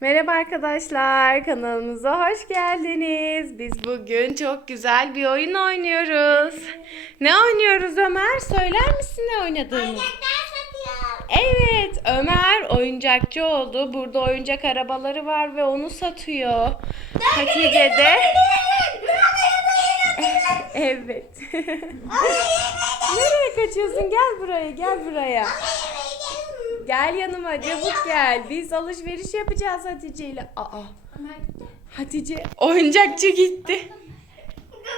Merhaba arkadaşlar, kanalımıza hoş geldiniz. Biz bugün çok güzel bir oyun oynuyoruz. Ne oynuyoruz Ömer? Söyler misin ne oynadığını? Evet, Ömer oyuncakçı oldu. Burada oyuncak arabaları var ve onu satıyor. Hatice de... Evet. Nereye kaçıyorsun? Gel buraya, gel buraya. Gel yanıma, çabuk gel. Biz alışveriş yapacağız Hatice ile. Aa, Hatice oyuncakçı gitti.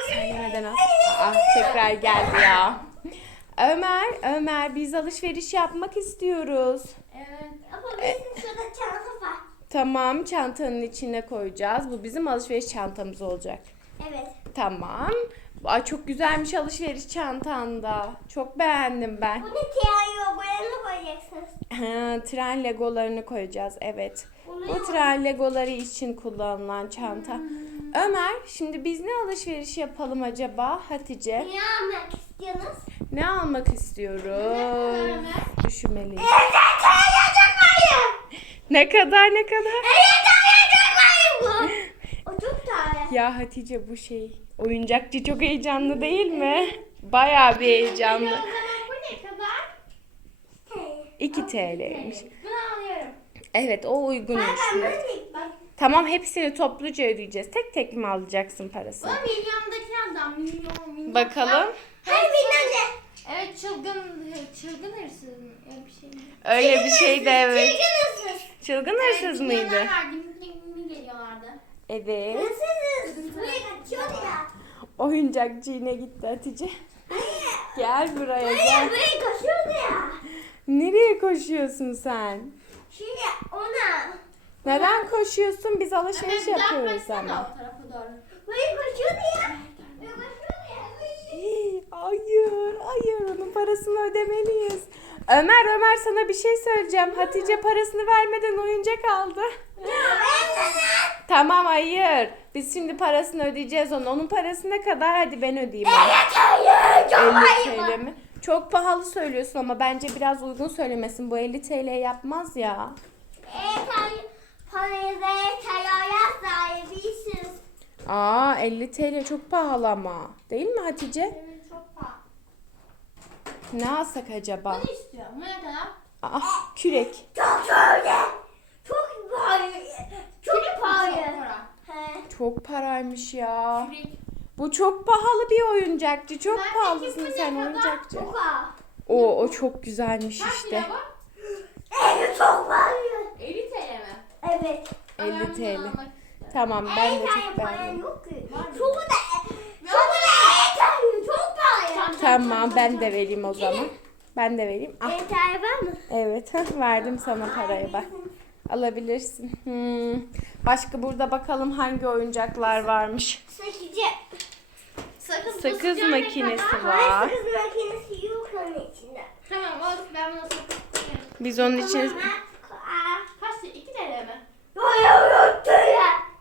Söylemeden al. Aa, tekrar geldi ya. Ömer, Ömer biz alışveriş yapmak istiyoruz. Evet. Ama bizim şurada çanta var. Tamam, çantanın içine koyacağız. Bu bizim alışveriş çantamız olacak. Evet. Tamam. Ay çok güzelmiş alışveriş çantanda. Çok beğendim ben. Bunu tiyatro boyanı koyacaksınız. Ha, tren legolarını koyacağız evet. Bunu Bu tren legoları için kullanılan çanta. Ömer şimdi biz ne alışveriş yapalım acaba Hatice? Ne almak istiyorsunuz? Ne almak istiyoruz? Düşünmeliyiz. Ne kadar ne kadar? bu. O çok tane. Ya Hatice bu şey oyuncakçı çok heyecanlı değil mi? Bayağı bir heyecanlı. Bu ne kadar? 2 TL'ymiş. Bunu alıyorum. Evet o uygunmuş. Ben bak. Tamam hepsini topluca ödeyeceğiz. Tek tek mi alacaksın parasını? Bu milyondaki adam. Milyon, milyon. Bakalım. Hayır ne. Evet çılgın, çılgın hırsız mı? Öyle bir şey mi? Öyle bir şey de evet. Çılgınısınız. Çılgın hırsız mıydı? Gibi gibi geliyorlardı. Evet. Hırsızız. Oyuncakçı yine gitti Hatice. Gel buraya gel. buraya kaçıyordu ya. Nereye koşuyorsun sen? Şimdi ona. Neden koşuyorsun? Biz alışveriş Hemen yapıyoruz yaklaşsana ama. o tarafa doğru. Buraya kaçıyordu ya. Buraya kaçıyordu ya. Hii, Hayır, hayır. Onun parasını ödemeliyiz. Ömer, Ömer sana bir şey söyleyeceğim. Hatice parasını vermeden oyuncak aldı. Tamam, hayır. Biz şimdi parasını ödeyeceğiz onun. Onun parası ne kadar? Hadi ben ödeyeyim. onu. Hayır. Çok 50 hayır. TL mi? Çok pahalı söylüyorsun ama bence biraz uygun söylemesin. Bu 50 TL yapmaz ya. Evet hayır. Parayı da sahibiysiniz. Aa 50 TL çok pahalı ama. Değil mi Hatice? Evet çok pahalı. Ne alsak acaba? Bunu istiyorum. Ne kadar? Aa kürek. Çok öyle. Çok pahalı. Çok pahalı. Çok para. He. Çok paraymış ya. Kürek. Bu çok pahalı bir oyuncakçı. Çok Ben pahalısın sen oyuncakçı. O o çok güzelmiş Kaç işte. Evet çok pahalı. 50 TL mi? Evet. Ama 50 ben bunu TL. almak. Tamam ben de çok beğendim. Çok da çok da çok pahalı. Tamam ben de vereyim o zaman. Ben de vereyim. Ah, Evet var mı? evet verdim sana parayı bak. Alabilirsin. Hmm. Başka burada bakalım hangi oyuncaklar varmış. Sakız, Sakız makinesi var. Hayır sakız makinesi yok onun içinde. Tamam olur ben bunu sakız koyarım. Biz onun için Kaç? 2 TL mi?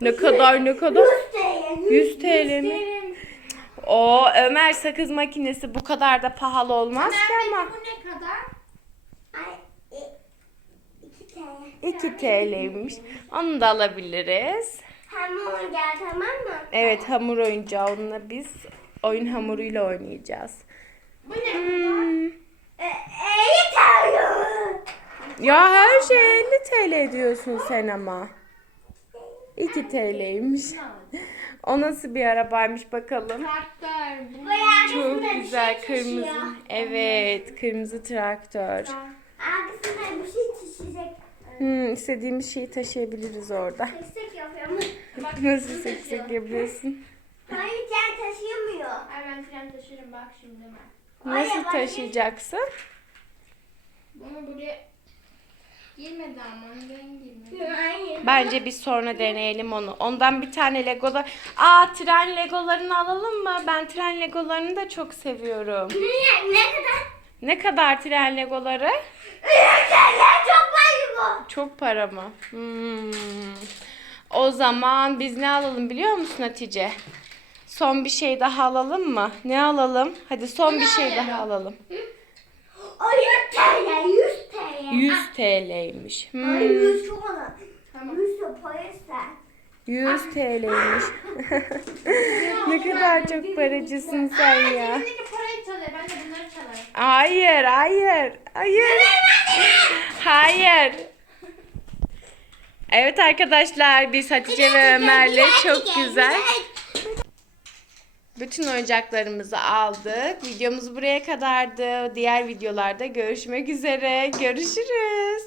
Ne kadar ne kadar? 100 TL. 100 TL mi? O Ömer sakız makinesi bu kadar da pahalı olmaz ki ama. Bu ne kadar? Ay, e, 2 TL. 2 TL'ymiş. Onu da alabiliriz. Hamur gel tamam mı? Evet hamur oyuncağı onunla biz oyun hamuruyla oynayacağız. Bu ne? Hmm. E, e. Ya her şey 50 TL diyorsun sen ama. 2 TL'ymiş. O nasıl bir arabaymış bakalım. Traktör. Çok bir güzel şey kırmızı. Evet kırmızı traktör. Arkasında bir şey taşıyacak. Hmm, istediğimiz şeyi taşıyabiliriz orada. Seksek yapıyor. Nasıl seksek yapıyorsun? Hayır sen taşıyamıyor. Ay ben tren taşırım bak şimdi ben. Nasıl Hayır, hayır. taşıyacaksın? Bunu buraya girmedi ama neden girmedi? Hayır. Bence biz sonra deneyelim onu. Ondan bir tane Lego'da... Aa tren Legolarını alalım mı? Ben tren Legolarını da çok seviyorum. Ne, ne kadar? Ne kadar tren Legoları? Çok para mı? Hmm. O zaman biz ne alalım biliyor musun Hatice? Son bir şey daha alalım mı? Ne alalım? Hadi son bir şey daha alalım. O 100 TL, 100 TL. 100 TL'ymiş. Ay Hmm. 100 çok. Tamam. 100 de 100 TL'ymiş. ne kadar çok paracısın sen ya. Elindeki parayı çalıyor. Ben de bunları çalarım. Hayır, hayır, hayır. Hayır. Evet arkadaşlar biz Hatice ve Ömer'le çok güzel bütün oyuncaklarımızı aldık. Videomuz buraya kadardı. Diğer videolarda görüşmek üzere. Görüşürüz.